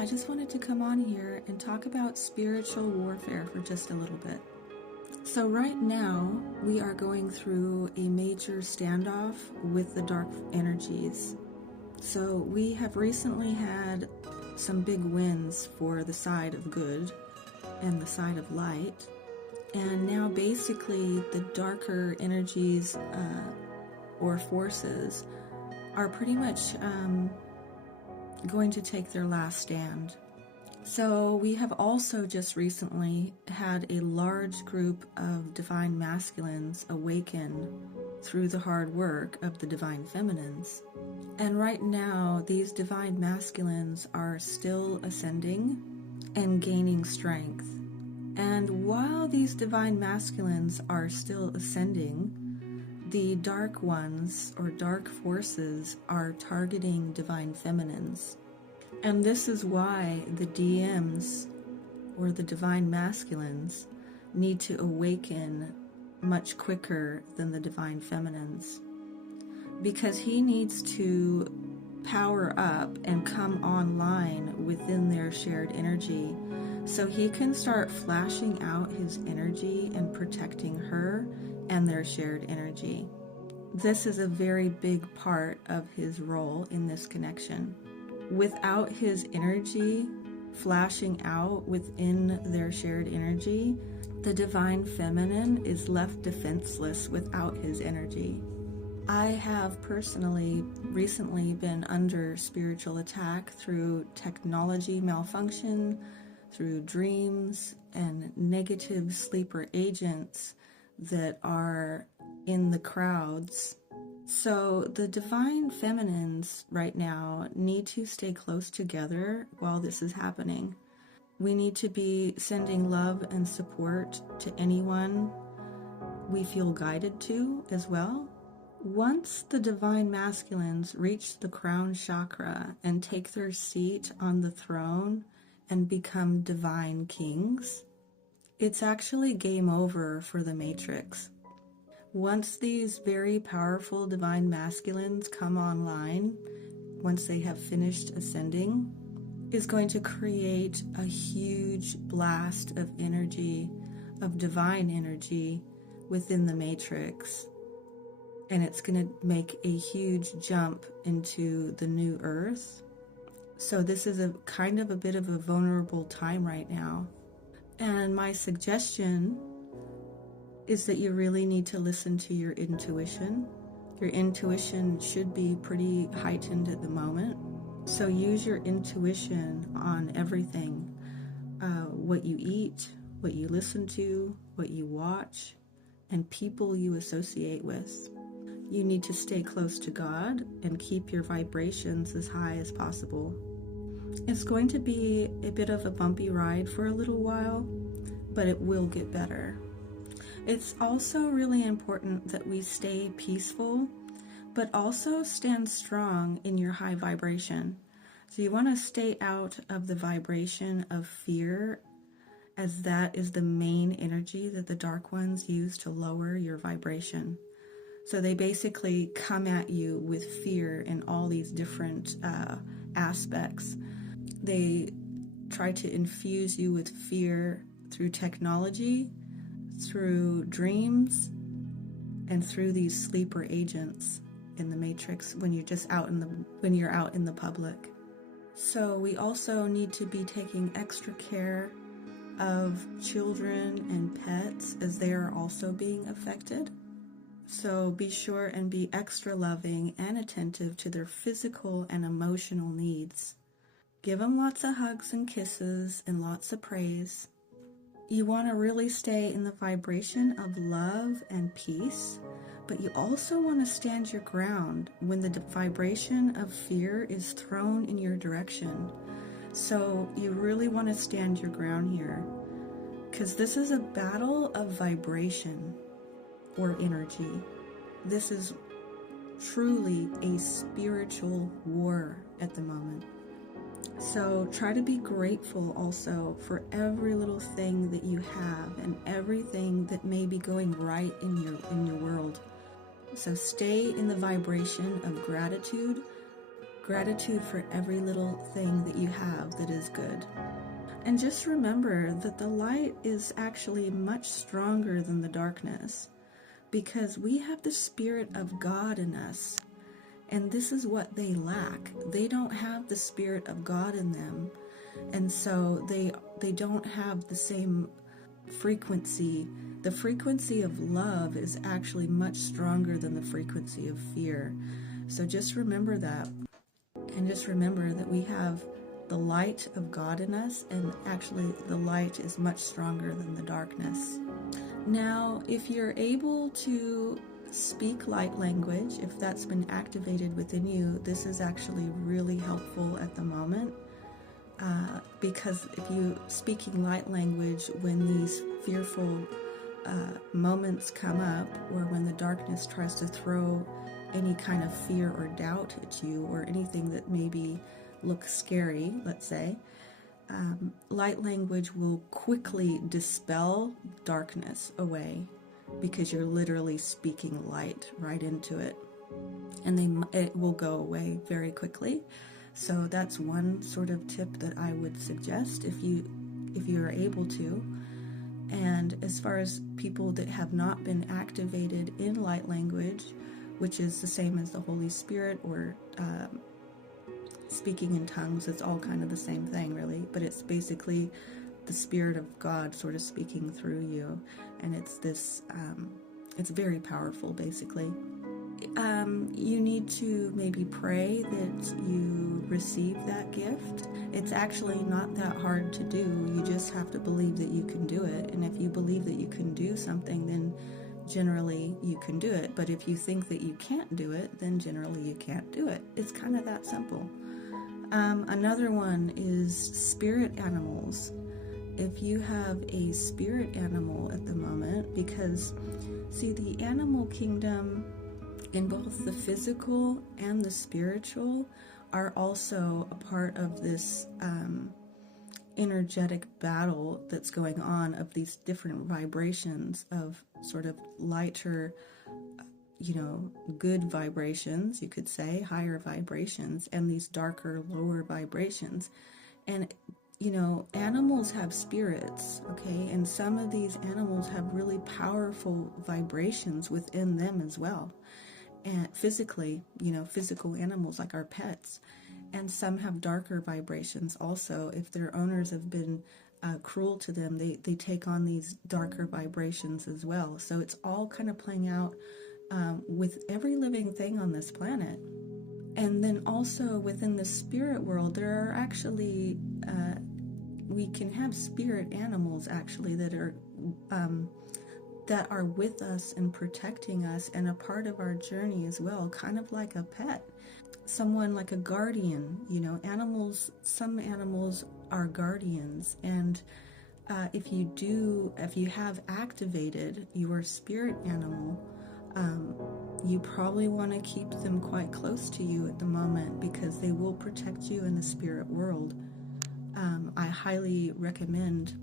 I just wanted to come on here and talk about spiritual warfare for just a little bit. So right now, we are going through a major standoff with the dark energies. So we have recently had some big wins for the side of good and the side of light. And now basically the darker energies or forces are pretty much going to take their last stand. So we have also just recently had a large group of divine masculines awaken through the hard work of the divine feminines. And right now, these divine masculines are still ascending and gaining strength. And while these divine masculines are still ascending, the dark ones or dark forces are targeting divine feminines. And this is why the DMs or the divine masculines need to awaken much quicker than the divine feminines, because he needs to power up and come online within their shared energy so he can start flashing out his energy and protecting her and their shared energy. This is a very big part of his role in this connection. Without his energy flashing out within their shared energy, the divine feminine is left defenseless without his energy. I have personally recently been under spiritual attack through technology malfunction, through dreams and negative sleeper agents that are in the crowds. So the divine feminines right now need to stay close together while this is happening. We need to be sending love and support to anyone we feel guided to as well. Once the divine masculines reach the crown chakra and take their seat on the throne and become divine kings, it's actually game over for the Matrix. Once these very powerful divine masculines come online, once they have finished ascending, is going to create a huge blast of energy, of divine energy within the Matrix. And it's going to make a huge jump into the new earth. So this is a kind of a bit of a vulnerable time right now. And my suggestion is that you really need to listen to your intuition. Your intuition should be pretty heightened at the moment. So use your intuition on everything. What you eat, what you listen to, what you watch, and people you associate with. You need to stay close to God and keep your vibrations as high as possible. It's going to be a bit of a bumpy ride for a little while, but it will get better. It's also really important that we stay peaceful, but also stand strong in your high vibration. So you want to stay out of the vibration of fear, as that is the main energy that the dark ones use to lower your vibration. So they basically come at you with fear in all these different aspects. They try to infuse you with fear through technology, through dreams, and through these sleeper agents in the Matrix when you're just out in the public. So we also need to be taking extra care of children and pets, as they are also being affected. So be sure and be extra loving and attentive to their physical and emotional needs. Give them lots of hugs and kisses and lots of praise. You want to really stay in the vibration of love and peace, but you also want to stand your ground when the vibration of fear is thrown in your direction. So you really want to stand your ground here, because this is a battle of vibration or energy. This is truly a spiritual war at the moment. So try to be grateful also for every little thing that you have and everything that may be going right in your world. So stay in the vibration of gratitude, Gratitude for every little thing that you have that is good. And just remember that the light is actually much stronger than the darkness, because we have the Spirit of God in us. And this is what they lack. They don't have the Spirit of God in them. And so they don't have the same frequency. The frequency of love is actually much stronger than the frequency of fear. So just remember that. And just remember that we have the light of God in us, and actually the light is much stronger than the darkness. Now, if you're able to speak light language, if that's been activated within you, this is actually really helpful at the moment, because if you speaking light language when these fearful moments come up, or when the darkness tries to throw any kind of fear or doubt at you, or anything that maybe looks scary, let's say, light language will quickly dispel darkness away, because you're literally speaking light right into it, and it will go away very quickly. So that's one sort of tip that I would suggest if you are able to. And as far as people that have not been activated in light language, which is the same as the Holy Spirit, or speaking in tongues, it's all kind of the same thing, really, but it's basically the Spirit of God sort of speaking through you, and it's this, it's very powerful, basically. You need to maybe pray that you receive that gift. It's actually not that hard to do. You just have to believe that you can do it, and if you believe that you can do something, then generally you can do it. But if you think that you can't do it, then generally you can't do it. It's kind of that simple. Another one is spirit animals. If you have a spirit animal at the moment, because see, the animal kingdom in both the physical and the spiritual are also a part of this energetic battle that's going on, of these different vibrations of sort of lighter, good vibrations, you could say, higher vibrations, and these darker, lower vibrations. And animals have spirits, okay? And some of these animals have really powerful vibrations within them as well. And physically, physical animals like our pets. And some have darker vibrations also. If their owners have been cruel to them, they take on these darker vibrations as well. So it's all kind of playing out with every living thing on this planet. And then also within the spirit world, there are actually, we can have spirit animals actually that are with us and protecting us and a part of our journey as well, kind of like a pet. Someone like a guardian, animals, some animals are guardians. And if you have activated your spirit animal, you probably want to keep them quite close to you at the moment, because they will protect you in the spirit world. I highly recommend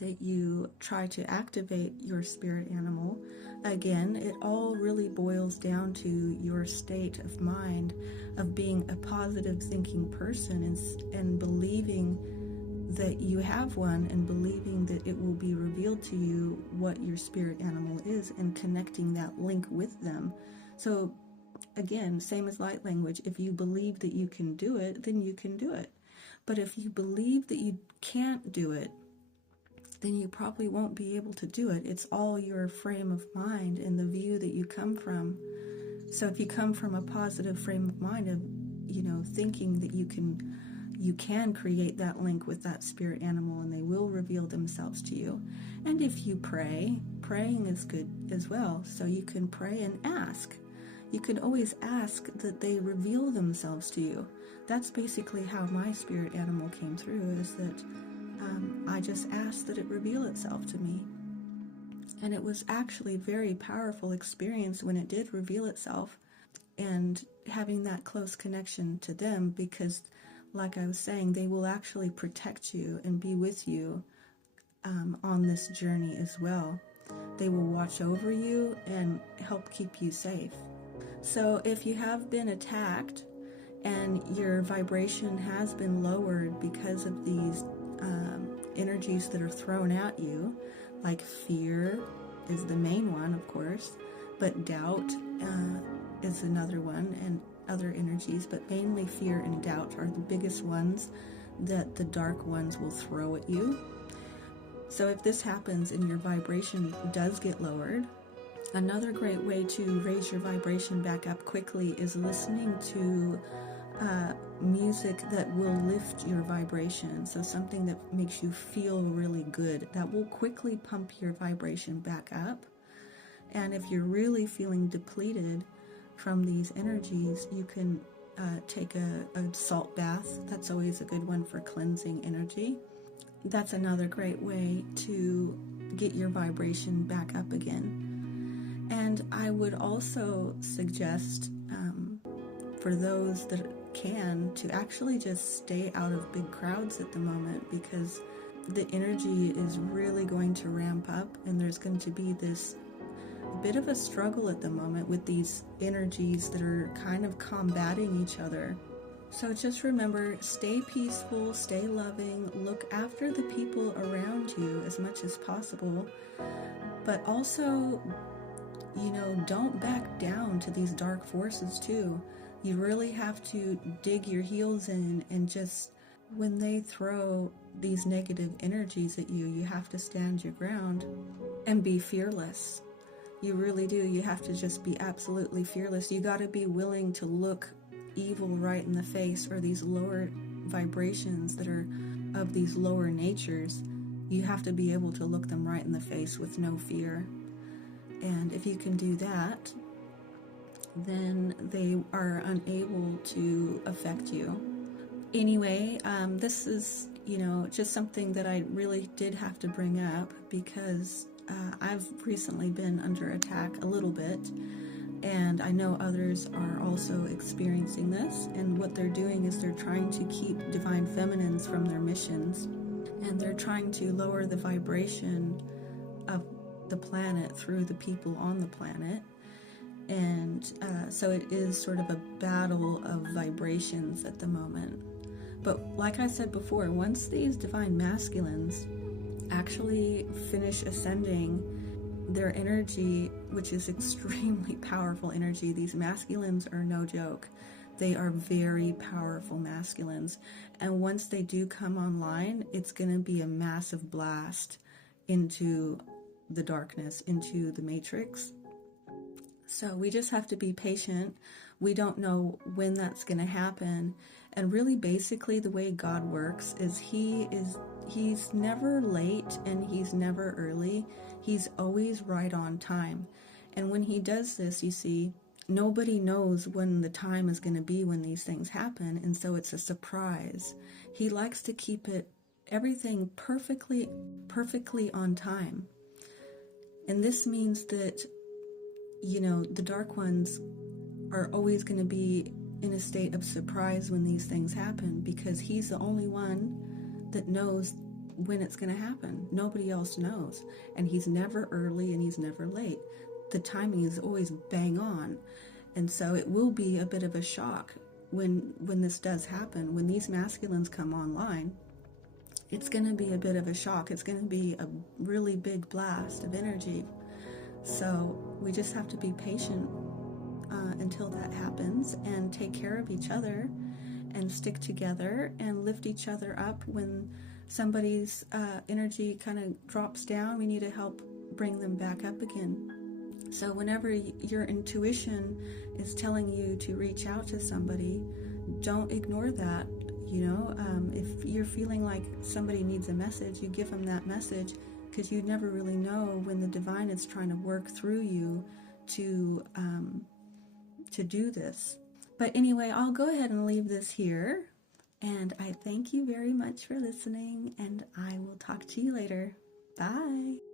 that you try to activate your spirit animal. Again, it all really boils down to your state of mind, of being a positive thinking person, and believing that you have one, and believing that it will be revealed to you what your spirit animal is, and connecting that link with them. So again, same as light language, if you believe that you can do it, then you can do it. But if you believe that you can't do it, then you probably won't be able to do it. It's all your frame of mind and the view that you come from. So if you come from a positive frame of mind of, thinking that you can create that link with that spirit animal, and they will reveal themselves to you. And if you pray, praying is good as well. So you can pray and ask. You can always ask that they reveal themselves to you. That's basically how my spirit animal came through, is that I just asked that it reveal itself to me. And it was actually a very powerful experience when it did reveal itself, and having that close connection to them, because like I was saying, they will actually protect you and be with you on this journey as well. They will watch over you and help keep you safe. So if you have been attacked and your vibration has been lowered because of these energies that are thrown at you, like fear is the main one, of course, but doubt is another one, and other energies, but mainly fear and doubt are the biggest ones that the dark ones will throw at you. So if this happens and your vibration does get lowered, another great way to raise your vibration back up quickly is listening to music that will lift your vibration. So something that makes you feel really good, that will quickly pump your vibration back up. And if you're really feeling depleted from these energies, you can take a salt bath. That's always a good one for cleansing energy. That's another great way to get your vibration back up again. And I would also suggest for those that can to actually just stay out of big crowds at the moment, because the energy is really going to ramp up, and there's going to be this bit of a struggle at the moment with these energies that are kind of combating each other. So just remember, stay peaceful, stay loving, look after the people around you as much as possible, but also, don't back down to these dark forces too. You really have to dig your heels in, and just when they throw these negative energies at you, you have to stand your ground and be fearless. You really do. You have to just be absolutely fearless. You got to be willing to look evil right in the face, or these lower vibrations that are of these lower natures. You have to be able to look them right in the face with no fear. And if you can do that, then they are unable to affect you. Anyway, this is, just something that I really did have to bring up, because I've recently been under attack a little bit, and I know others are also experiencing this, and what they're doing is they're trying to keep divine feminines from their missions, and they're trying to lower the vibration of the planet through the people on the planet. And so it is sort of a battle of vibrations at the moment. But like I said before, once these divine masculines actually finish ascending, their energy, which is extremely powerful energy, these masculines are no joke. They are very powerful masculines. And once they do come online, it's going to be a massive blast into the darkness, into the matrix. So we just have to be patient. We don't know when that's going to happen. And really, basically, the way God works is he's never late and he's never early. He's always right on time. And when he does this, you see, nobody knows when the time is going to be when these things happen. And so it's a surprise. He likes to keep everything perfectly on time. And this means that, the dark ones are always going to be in a state of surprise when these things happen, because he's the only one that knows when it's going to happen. Nobody else knows. And he's never early and he's never late. The timing is always bang on. And so it will be a bit of a shock when this does happen. When these masculines come online, it's going to be a bit of a shock. It's going to be a really big blast of energy. So we just have to be patient until that happens, and take care of each other, and stick together, and lift each other up. When somebody's energy kind of drops down, we need to help bring them back up again. So whenever your intuition is telling you to reach out to somebody, don't ignore that. If you're feeling like somebody needs a message, you give them that message, because you never really know when the divine is trying to work through you to do this. But anyway, I'll go ahead and leave this here, and I thank you very much for listening, and I will talk to you later. Bye.